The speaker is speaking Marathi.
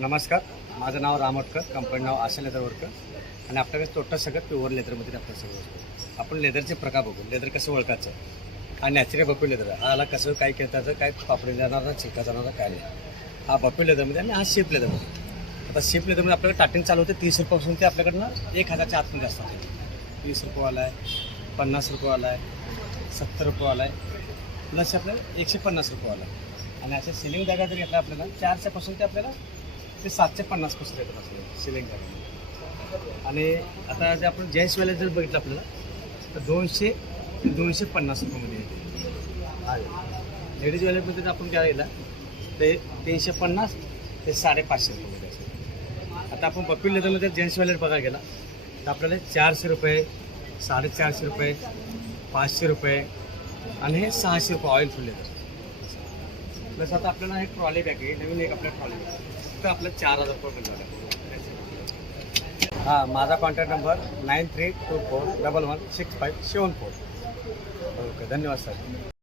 नमस्कार, माझं नाव रामोटकर, कंपनी नाव आशा लेदर वर्कर आणि आपल्याकडे टोटल सगळं प्युअर लेदरमध्ये आपलं सगळं असतं. आपण लेदरचे प्रकार बघू. लेदर कसं ओळखायचं, हा नॅचरल बप्पी लेदर आहे. हाला कसं काय खेळताचं, काय पापडी जाणार, चिका जाणार काय नाही. हा बप्पी लेदरमध्ये आणि हा शेप लेदरमध्ये. आता शेप लेदरमध्ये आपल्याला स्टार्टिंग चालू होते 30 रुपयापासून ते आपल्याकडनं 1000च्या आतमध्ये असतात. 30 रुपयेवाला आहे, 50 रुपयेवाला आहे, 70 रुपयेवाला आहे, प्लस आपल्याला 150 रुपयेवाला आहे. आणि अशा सिलिंग जागा जर घेतला आपल्याला 400पासून ते आपल्याला ते 750 पासून येतात आपल्याला सिलिंग जागा. आणि आता जे आपण जेंट्स वेळेला जर बघितलं आपल्याला तर 200 ते 250 रुपयामध्ये येते. लेडीज वेळेमध्ये जर आपण घ्यायला ते 350 ते 550 रुपयामध्ये असेल. आता आपण बप्पी लेदरमध्ये जेंट्स वेळेला बघायला गेला तर आपल्याला 400 रुपये, 450 रुपये, 500 रुपये आणि हे 600 रुपये ऑइल फुल लेदर. प्लस आता आपल्याला हे ट्रॉली बॅग आहे, नवीन एक आपल्या ट्रॉली बॅग तर आपल्याला 4000 रुपये मिळाला. हां, माझा कॉन्टॅक्ट नंबर 9324116574. ओके, धन्यवाद सर.